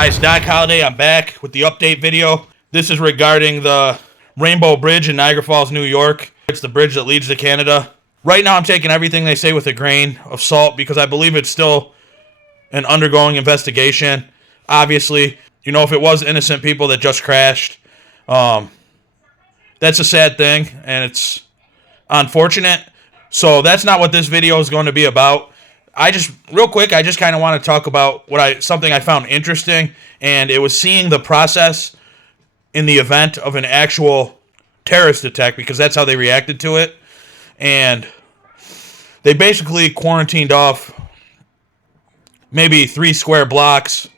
guys, Doc Holliday. I'm back with the update video. This is regarding the Rainbow Bridge in Niagara Falls, New York. It's the bridge that leads to Canada. Right now I'm taking everything they say with a grain of salt because I believe it's still an undergoing investigation. Obviously, you know, if it was innocent people that just crashed, that's a sad thing and it's unfortunate. So that's not what this video is going to be about. Real quick, I just kind of want to talk about something I found interesting, and it was seeing the process in the event of an actual terrorist attack, because that's how they reacted to it. And they basically quarantined off maybe 3 square blocks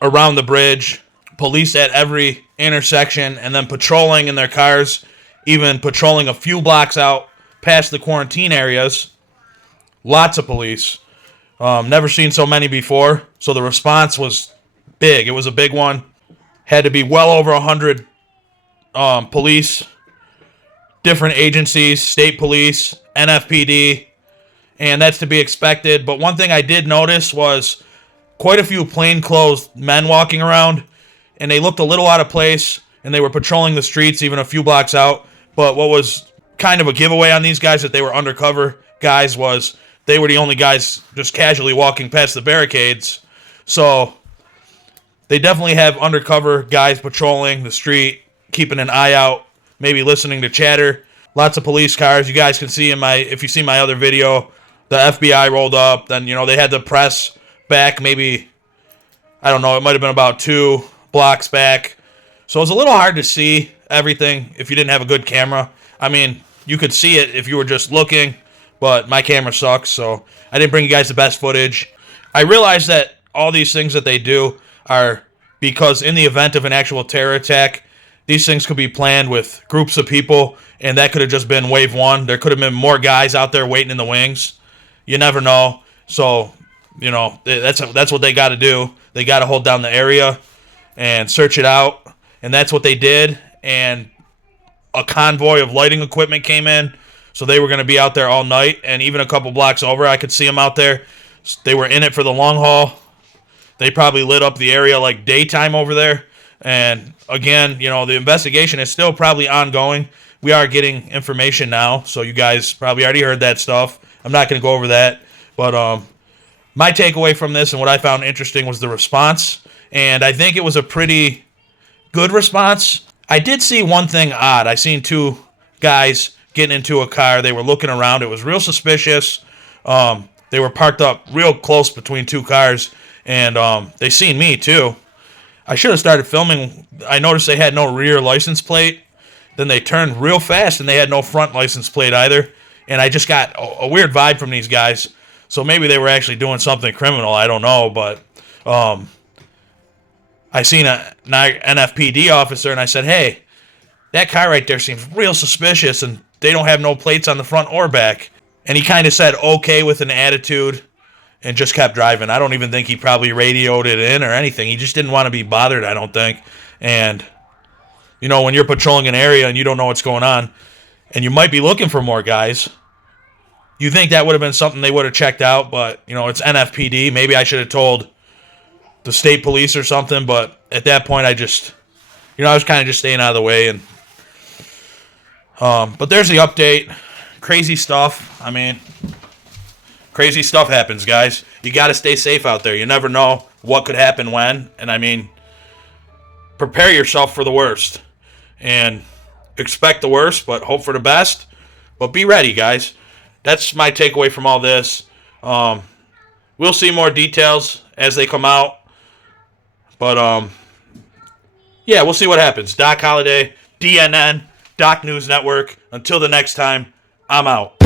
around the bridge, police at every intersection, and then patrolling in their cars, even patrolling a few blocks out past the quarantine areas. Lots of police. Never seen so many before. So the response was big. It was a big one. Had to be well over 100 police, different agencies, state police, NFPD, and that's to be expected. But one thing I did notice was quite a few plainclothes men walking around, and they looked a little out of place, and they were patrolling the streets even a few blocks out. But what was kind of a giveaway on these guys that they were undercover guys was they were the only guys just casually walking past the barricades. So they definitely have undercover guys patrolling the street, keeping an eye out, maybe listening to chatter. Lots of police cars. You guys can see if you see my other video, the FBI rolled up. Then, you know, they had the press back maybe, I don't know, it might have been about 2 blocks back. So it was a little hard to see everything if you didn't have a good camera. I mean, you could see it if you were just looking, but my camera sucks, so I didn't bring you guys the best footage. I realize that all these things that they do are because in the event of an actual terror attack, these things could be planned with groups of people, and that could have just been wave 1. There could have been more guys out there waiting in the wings. You never know. So, you know, that's what they got to do. They got to hold down the area and search it out, and that's what they did. And a convoy of lighting equipment came in, so they were going to be out there all night, and even a couple blocks over, I could see them out there. They were in it for the long haul. They probably lit up the area like daytime over there. And again, you know, the investigation is still probably ongoing. We are getting information now, so you guys probably already heard that stuff. I'm not going to go over that. But my takeaway from this and what I found interesting was the response. And I think it was a pretty good response. I did see one thing odd. I seen 2 guys getting into a car. They were looking around. It was real suspicious. They were parked up real close between 2 cars, and they seen me too. I should have started filming. I noticed they had no rear license plate. Then they turned real fast, and they had no front license plate either. And I just got a weird vibe from these guys. So maybe they were actually doing something criminal. I don't know, but I seen an NFPD officer, and I said, hey, that car right there seems real suspicious, and they don't have no plates on the front or back. And he kind of said okay with an attitude and just kept driving. I don't even think he probably radioed it in or anything. He just didn't want to be bothered, I don't think. And, you know, when you're patrolling an area and you don't know what's going on, and you might be looking for more guys, you think that would have been something they would have checked out, but, you know, it's NFPD. Maybe I should have told the state police or something, but at that point I just, you know, I was kind of just staying out of the way. And but there's the update. Crazy stuff. I mean, crazy stuff happens, guys. You got to stay safe out there. You never know what could happen when, and I mean, prepare yourself for the worst and expect the worst, but hope for the best. But be ready, guys. That's my takeaway from all this. We'll see more details as they come out. But, yeah, we'll see what happens. Doc Holliday, DNN, Doc News Network. Until the next time, I'm out.